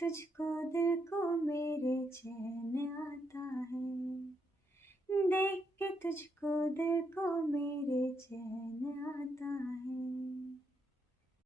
तुझको दिल को मेरे चैन आता है, देख के तुझको दिल को मेरे